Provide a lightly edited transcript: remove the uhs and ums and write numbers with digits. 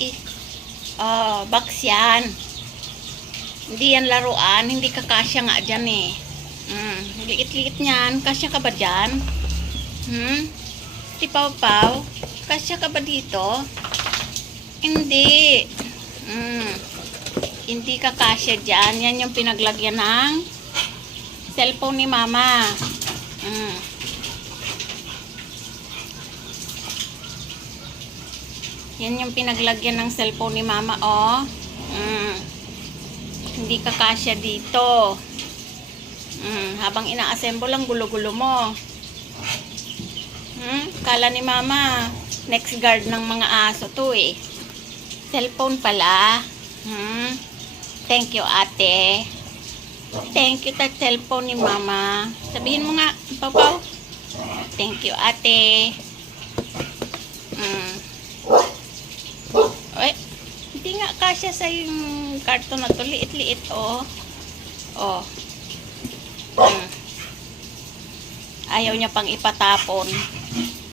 Eh, oh, box yan. Hindi yan laruan. Hindi ka kasya nga dyan eh. Liit-liit niyan. Kasya ka ba dyan? Si Pau Pau, kasya ka ba dito? Hindi. Hindi ka kasya dyan. Yan yung pinaglagyan ng cellphone ni Mama. Yan yung pinaglagyan ng cellphone ni Mama, oh. Hindi ka kasya dito. Habang ina-assemble ang gulo-gulo mo. Kala ni Mama, next guard ng mga aso to eh. Cellphone pala. Thank you, ate. Thank you, cellphone ni Mama. Sabihin mo nga, Pau Pau. Thank you, ate. Oy, hindi nga kasya sa yung karton na to. Liit-liit, oh. Oh. Ayaw niya pang ipatapon.